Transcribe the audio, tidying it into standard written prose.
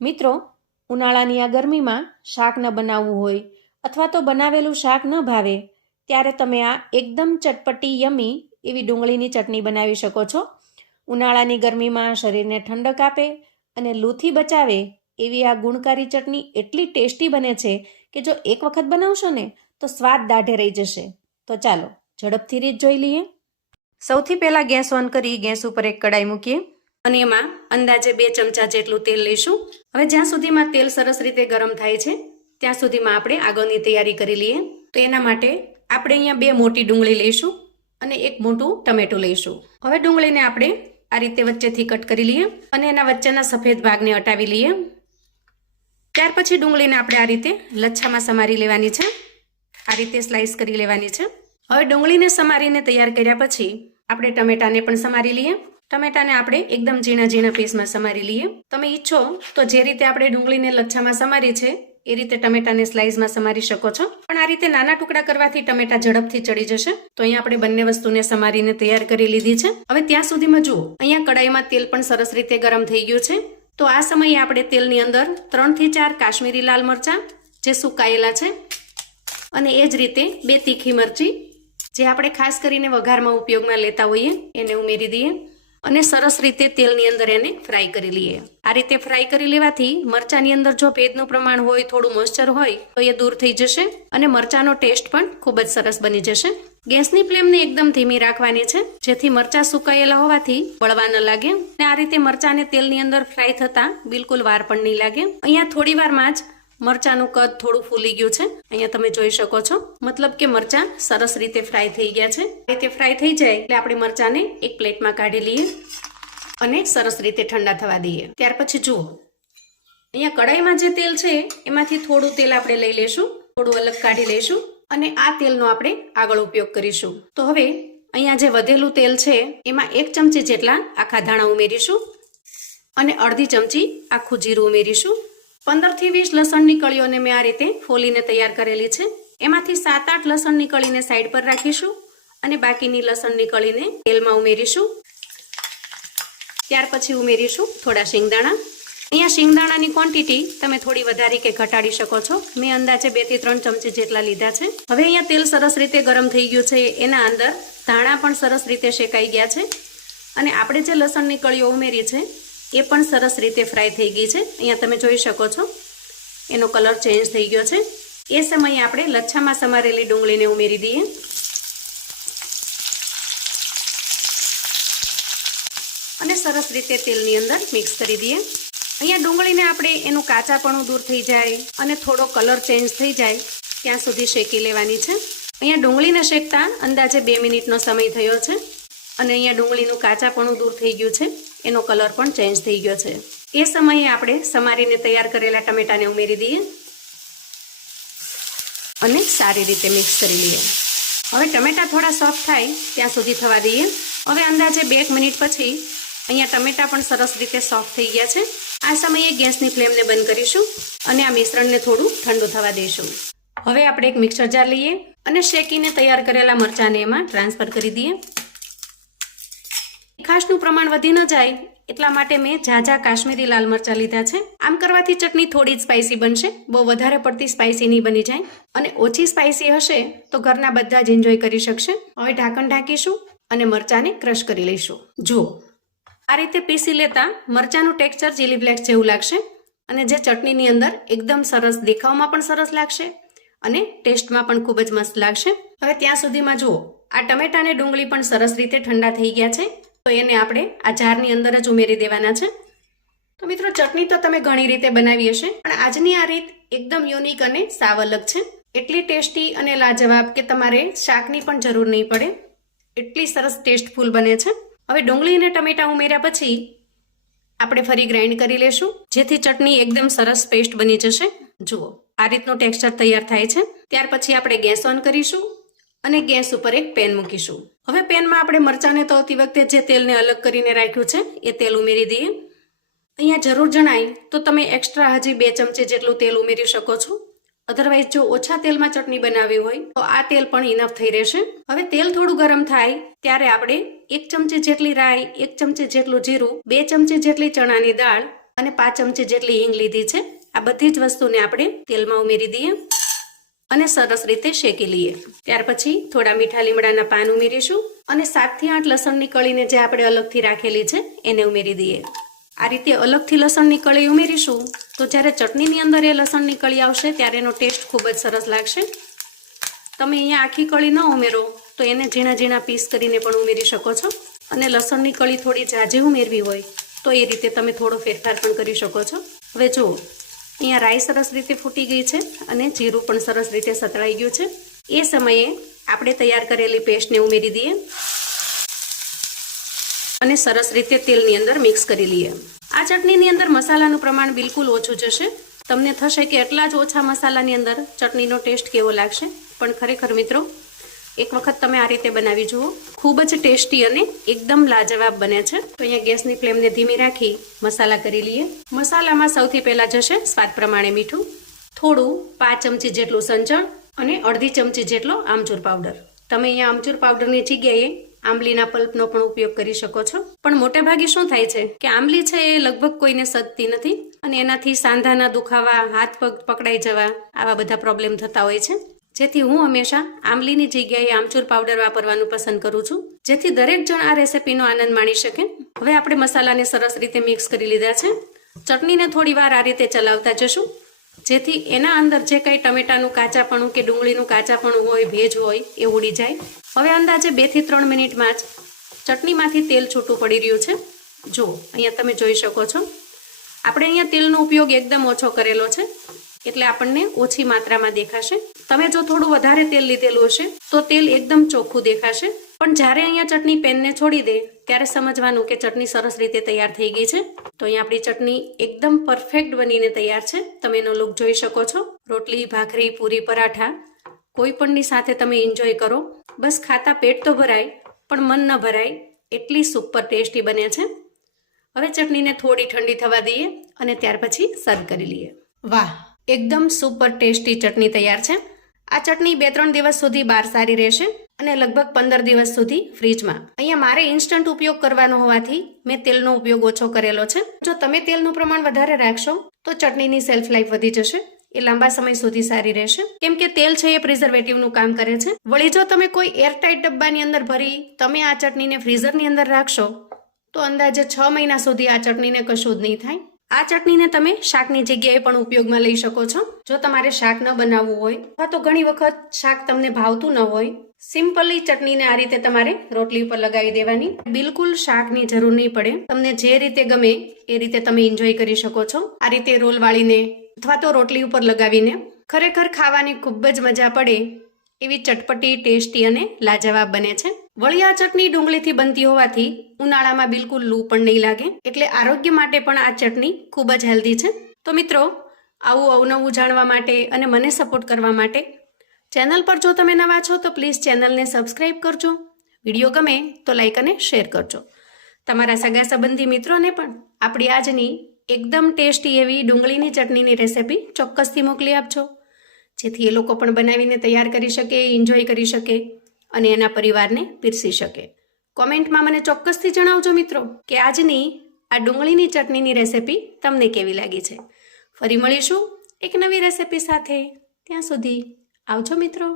મિત્રો, ઉનાળાની આ ગરમીમાં શાક ન બનાવવું હોય અથવા તો બનાવેલું શાક ન ભાવે ત્યારે તમે આ એકદમ ચટપટી યમી એવી ડુંગળીની ચટણી બનાવી શકો છો. ઉનાળાની ગરમીમાં શરીરને ઠંડક આપે અને લૂથી બચાવે એવી આ ગુણકારી ચટણી એટલી ટેસ્ટી બને છે કે જો એક વખત બનાવશો ને તો સ્વાદ દાઢે રહી જશે. તો ચાલો ઝડપથી રીત જોઈ લઈએ. સૌથી પહેલાં ગેસ ઓન કરી ગેસ ઉપર એક કડાઈ મૂકીએ અને એમાં અંદાજે 2 ચમચા જેટલું તેલ લઈશું. હવે જ્યાં સુધીમાં તેલ સરસ રીતે ગરમ થાય છે ત્યાં સુધીમાં આપણે આગળની તૈયારી કરી લઈએ. તો એના માટે આપણે અહીંયા 2 મોટી ડુંગળી લઈશું અને એક મોટું ટમેટું લઈશું. હવે ડુંગળીને આપણે આ રીતે વચ્ચેથી કટ કરી લઈએ અને એના વચ્ચેના સફેદ ભાગને હટાવી લઈએ. ત્યાર પછી ડુંગળીને આપણે આ રીતે લચ્છામાં સમારી લેવાની છે. આ રીતે સ્લાઇસ કરી લેવાની છે. હવે ડુંગળીને સમારીને તૈયાર કર્યા પછી આપણે ટમેટાને પણ સમારી લઈએ. ટમેટાને આપણે એકદમ ઝીણા ઝીણા પીસમાં સમારી લઈએ. તમે ઈચ્છો તો જે રીતે આપણે ડુંગળીને લચ્છામાં સમારી છે એ રીતે ટમેટાને સ્લાઇસમાં સમારી શકો છો, પણ આ રીતે નાના ટુકડા કરવાથી ટમેટા ઝડપથી ચડી જશે. તો અહીંયા આપણે બંને વસ્તુને સમારીને તૈયાર કરી લીધી છે. હવે ત્યાં સુધીમાં જુઓ, અહીંયા કડાઈમાં તેલ પણ સરસ રીતે ગરમ થઈ ગયું છે. તો આ સમયે આપણે તેલની અંદર 3 થી 4 કાશ્મીરી લાલ મરચાં જે સુકાયેલા છે અને એ જ રીતે 2 તીખી મરચી જે આપણે ખાસ કરીને વઘારમાં ઉપયોગમાં લેતા હોઈએ એને ઉમેરી દઈએ અને સરસ રીતે તેલની અંદર એને ફ્રાય કરી લઈએ. આ રીતે ફ્રાય કરી લેવાથી મરચાંની અંદર જો ભેજનું પ્રમાણ હોય, થોડું મોઇસ્ચર હોય તો એ દૂર થઈ જશે અને મરચાંનો ટેસ્ટ પણ ખૂબ જ સરસ બની જશે. ગેસની ફ્લેમને એકદમ ધીમી રાખવાની છે જેથી મરચાં સુકાયેલા હોવાથી બળવા ન લાગે અને આ રીતે મરચાંને તેલની અંદર ફ્રાય થતાં બિલકુલ વાર પણ નહીં લાગે. અહીંયા થોડી વારમાં જ મરચાંનું કદ થોડું ફૂલી ગયું છે. અહીંયા તમે જોઈ શકો છો, મતલબ કે મરચાં સરસ રીતે ફ્રાય થઈ ગયા છે. આ રીતે ફ્રાય થઈ જાય એટલે આપણે મરચાંને એક પ્લેટમાં કાઢી લઈએ અને સરસ રીતે ઠંડા થવા દઈએ. ત્યાર પછી જુઓ, અહીંયા કડાઈમાં જે તેલ છે એમાંથી થોડું તેલ આપણે લઈ લેશું, થોડું અલગ કાઢી લઈશું અને આ તેલનો આપણે આગળ ઉપયોગ કરીશું. તો હવે અહીંયા જે વધેલું તેલ છે એમાં 1 ચમચી જેટલા આખા ધાણા ઉમેરીશું અને અડધી ચમચી આખું જીરું ઉમેરીશું. 15 થી 20 લસણની કળીઓને મેં આ રીતે ફોલીને તૈયાર કરેલી છે. એમાંથી 7-8 લસણની કળીને સાઈડ પર રાખીશું અને બાકીની લસણની કળીને તેલમાં ઉમેરીશું. ત્યાર પછી ઉમેરીશું થોડા શિંગદાણા. અહીંયા શિંગદાણાની ક્વોન્ટિટી તમે થોડી વધારી કે ઘટાડી શકો છો. મેં અંદાજે 2 થી 3 ચમચી જેટલા લીધા છે. હવે અહીંયા તેલ સરસ રીતે ગરમ થઈ ગયું છે. એના અંદર ધાણા પણ સરસ રીતે શેકાઈ ગયા છે અને આપણે જે લસણની કળીઓ ઉમેરી છે એ પણ સરસ રીતે ફ્રાય થઈ ગઈ છે. અહીંયા તમે જોઈ શકો છો એનો કલર ચેન્જ થઈ ગયો છે. એ સમયે આપણે લચ્છામાં સમારેલી ડુંગળીને ઉમેરી દઈએ અને સરસ રીતે તેલની અંદર મિક્સ કરી દઈએ. અહીંયા ડુંગળીને આપણે એનું કાચાપણું દૂર થઈ જાય અને થોડો કલર ચેન્જ થઈ જાય ત્યાં સુધી શેકી લેવાની છે. અહીંયા ડુંગળીને શેકતા અંદાજે 2 મિનિટનો સમય થયો છે અને અહીંયા ડુંગળીનું કાચાપણું દૂર થઈ ગયું છે, એનો કલર પણ ચેન્જ થઈ ગયો છે. એ સમયે આપણે સમારીને તૈયાર કરેલા ટમેટાને ઉમેરી દઈએ અને સારી રીતે મિક્સ કરી લઈએ. હવે ટમેટા થોડા સોફ્ટ થાય ત્યાં સુધી થવા દઈએ. હવે અંદાજે 2 મિનિટ પછી અહીંયા ટમેટા પણ સરસ રીતે સોફ્ટ થઈ ગયા છે. આ સમયે ગેસની ફ્લેમને બંધ કરીશું અને આ મિશ્રણને થોડું ઠંડુ થવા દઈશું. હવે આપણે એક મિક્સર જાર લઈએ અને શેકીને તૈયાર કરેલા મરચાંને એમાં ટ્રાન્સફર કરી દઈએ. મીઠાશનું પ્રમાણ વધી ન જાય એટલા માટે મેં ઝાઝા કાશ્મીરી લાલ મરચાં લીધા છે. આમ કરવાથી ચટણી થોડી જ સ્પાઇસી બનશે, બહુ વધારે પડતી સ્પાઇસી નહીં બની જાય અને ઓછી સ્પાઇસી હશે તો ઘરના બધા જ એન્જોય કરી શકશે. હવે ઢાંકણ ઢાંકીશું અને મરચાંને ક્રશ કરી લઈશું. જુઓ, આ રીતે પીસી લેતા મરચાંનું ટેક્સચર ચીલી ફ્લેક્સ જેવું લાગશે અને જે ચટણીની અંદર એકદમ સરસ, દેખાવમાં પણ સરસ લાગશે અને ટેસ્ટમાં પણ ખૂબ જ મસ્ત લાગશે. હવે ત્યાં સુધીમાં જુઓ, આ ટમેટા અને ડુંગળી પણ સરસ રીતે ઠંડા થઈ ગયા છે. તો એને આપણે આ જારની અંદર જ ઉમેરી દેવાના છે. તો મિત્રો, ચટણી તો તમે ઘણી રીતે બનાવી હશે, પણ આજની આ રીત એકદમ યુનિક અને સાવ અલગ છે. એટલી ટેસ્ટી અને લાજવાબ કે તમારે શાકની પણ જરૂર નહીં પડે, એટલી સરસ ટેસ્ટફુલ બને છે. હવે ડુંગળી અને ટમેટા ઉમેર્યા પછી આપણે ફરી ગ્રાઇન્ડ કરી લેશું જેથી ચટણી એકદમ સરસ પેસ્ટ બની જશે. જુઓ, આ રીતનું ટેક્સચર તૈયાર થાય છે. ત્યાર પછી આપણે ગેસ ઓન કરીશું અને ગેસ ઉપર એક પેન મૂકીશું. હવે પેનમાં આપણે મરચાંને તળતી વખતે જે તેલને અલગ કરીને રાખ્યું છે એ તેલ ઉમેરી દઈએ. અહીંયા જરૂર જણાય તો તમે એક્સ્ટ્રા હજી 2 ચમચી જેટલું તેલ ઉમેરી શકો છો. અધરવાઇઝ જો ઓછા તેલમાં ચટણી બનાવી હોય તો આ તેલ પણ ઇનફ થઈ રહેશે. હવે તેલ થોડું ગરમ થાય ત્યારે આપણે 1 ચમચી જેટલી રાઈ, 1 ચમચી જેટલું જીરું, 2 ચમચી જેટલી ચણાની દાળ અને 5 ચમચી જેટલી હિંગ લીધી છે. આ બધી જ વસ્તુને આપણે તેલમાં ઉમેરી દઈએ અને સરસ રીતે શેકી લઈએ. ત્યાર પછી થોડા મીઠા લીમડાના પાન ઉમેરીશું અને 7 થી 8 લસણની કળીને જે આપણે અલગથી રાખેલી છે એને ઉમેરી દઈએ. આ રીતે અલગથી લસણની કળી ઉમેરીશું તો જ્યારે ચટણીની અંદર એ લસણની કળી આવશે ત્યારે એનો ટેસ્ટ ખૂબ જ સરસ લાગશે. તમે અહીંયા આખી કળી ન ઉમેરો તો એને ઝીણા ઝીણા પીસ કરીને પણ ઉમેરી શકો છો અને લસણની કળી થોડી ઝાઝી ઉમેરવી હોય તો એ રીતે તમે થોડો ફેરફાર પણ કરી શકો છો. હવે જુઓ અહીંયા રાઈ સરસ રીતે ફૂટી ગઈ છે અને જીરું પણ સરસ રીતે સતળાઈ ગયું છે. એ સમયે આપણે તૈયાર કરેલી પેસ્ટને ઉમેરી દઈએ અને સરસ રીતે તેલની અંદર મિક્સ કરી લઈએ. આ ચટણીની અંદર મસાલાનું પ્રમાણ બિલકુલ ઓછું જશે. તમને થશે કે એટલા જ ઓછા મસાલાની અંદર ચટણીનો ટેસ્ટ કેવો લાગશે, પણ ખરેખર મિત્રો એક વખત તમે આ રીતે બનાવી જુઓ, ખૂબ જ ટેસ્ટી અને એકદમ લાજવાબ બને છે. તો અહીંયા ગેસની ફ્લેમને ધીમી રાખી મસાલા કરી લઈએ. મસાલામાં સૌથી પહેલા જશે સ્વાદ પ્રમાણે મીઠું, થોડું 5 ચમચી જેટલું સંચળ અને અડધી ચમચી જેટલો આમચૂર પાવડર. તમે અહીંયા આમચૂર પાવડરની જગ્યાએ આંબલીના પલ્પનો પણ ઉપયોગ કરી શકો છો. પણ મોટે ભાગે શું થાય છે કે આંબલી છે એ લગભગ કોઈને સદતી નથી અને એનાથી સાંધાના દુખાવા, હાથ પગ પકડાઈ જવા આવા બધા પ્રોબ્લેમ થતા હોય છે. જેથી હું હંમેશા આંબલીની જગ્યાએ આમચૂર પાવડર વાપરવાનું પસંદ કરું છું, જેથી દરેક જણ આ રેસિપીનો આનંદ માણી શકે. હવે આપણે મસાલાને સરસ રીતે મિક્સ કરી લીધા છે. ચટણીને થોડી વાર આ રીતે ચલાવતા જશું જેથી એના અંદર જે કંઈ ટમેટાનું કાચાપણું કે ડુંગળીનું કાચાપણું હોય, ભેજ હોય એ ઉડી જાય. હવે અંદાજે 2 થી 3 મિનિટમાં જ ચટણીમાંથી તેલ છૂટું પડી રહ્યું છે. જો અહીંયા તમે જોઈ શકો છો, આપણે અહીંયા તેલનો ઉપયોગ એકદમ ઓછો કરેલો છે એટલે આપણને ઓછી માત્રામાં દેખાશે. તમે જો થોડું વધારે તેલ લીધેલું હશે તો તેલ એકદમ ચોખ્ખું દેખાશે. પણ જ્યારે અહીંયા ચટણી પેનને છોડી દે ત્યારે સમજવાનું કે ચટણી સરસ રીતે તૈયાર થઈ ગઈ છે. તો અહીંયા આપણી ચટણી એકદમ પરફેક્ટ બનીને તૈયાર છે. તમે એનો લુક જોઈ શકો છો. રોટલી, ભાખરી, પૂરી, પરાઠા કોઈ પણની સાથે તમે એન્જોય કરો. બસ ખાતા પેટ તો ભરાય પણ મન ન ભરાય એટલી સુપર ટેસ્ટી બને છે. હવે ચટણીને થોડી ઠંડી થવા દઈએ અને ત્યાર પછી સર્વ કરી લઈએ. વાહ, એકદમ સુપર ટેસ્ટી ચટણી તૈયાર છે. આ ચટણી 2-3 દિવસ સુધી બહાર સારી રહેશે અને લગભગ 15 દિવસ સુધી ફ્રીજમાં. અહીંયા મારે ઇન્સ્ટન્ટ ઉપયોગ કરવાનો હોવાથી મેં તેલનો ઉપયોગ ઓછો કરેલો છે. જો તમે તેલનું પ્રમાણ વધારે રાખશો તો ચટણીની સેલ્ફ લાઈફ વધી જશે, એ લાંબા સમય સુધી સારી રહેશે. કેમ કે તેલ છે એ પ્રિઝર્વેટિવનું કામ કરે છે. વળી જો તમે કોઈ એરટાઇટ ડબ્બાની અંદર ભરી તમે આ ચટણીને ફ્રીઝરની અંદર રાખશો તો અંદાજે 6 મહિના સુધી આ ચટણીને કશું જ નહીં થાય. આ ચટણીને તમે શાકની જગ્યાએ પણ ઉપયોગમાં લઈ શકો છો. જો તમારે શાક ન બનાવવું હોય અથવા તો ઘણી વખત શાક તમને ભાવતું ન હોય, સિમ્પલી ચટણીને આ રીતે તમારે રોટલી ઉપર લગાવી દેવાની. બિલકુલ શાકની જરૂર નહીં પડે. તમને જે રીતે ગમે એ રીતે તમે એન્જોય કરી શકો છો. આ રીતે રોલ વાળીને અથવા તો રોટલી ઉપર લગાવીને ખરેખર ખાવાની ખૂબ જ મજા પડે એવી ચટપટી, ટેસ્ટી અને લાજવાબ બને છે. વળી આ ચટણી ડુંગળીથી બનતી હોવાથી ઉનાળામાં બિલકુલ લૂ પણ નહીં લાગે, એટલે આરોગ્ય માટે પણ આ ચટણી ખૂબ જ હેલ્ધી છે. તો મિત્રો, આવું અવનવું જાણવા માટે અને મને સપોર્ટ કરવા માટે ચેનલ પર જો તમે નવા છો તો પ્લીઝ ચેનલને સબસ્ક્રાઈબ કરજો. વિડીયો ગમે તો લાઈક અને શેર કરજો. તમારા સગા સંબંધી મિત્રોને પણ આપણી આજની એકદમ ટેસ્ટી એવી ડુંગળીની ચટણીની રેસિપી ચોક્કસથી મોકલી આપજો, જેથી એ લોકો પણ બનાવીને તૈયાર કરી શકે, એન્જોય કરી શકે અને એના પરિવારને પીરસી શકે. કોમેન્ટમાં મને ચોક્કસથી જણાવજો મિત્રો કે આજની આ ડુંગળીની ચટણીની રેસિપી તમને કેવી લાગી છે. ફરી મળીશું એક નવી રેસિપી સાથે. ત્યાં સુધી આવજો મિત્રો.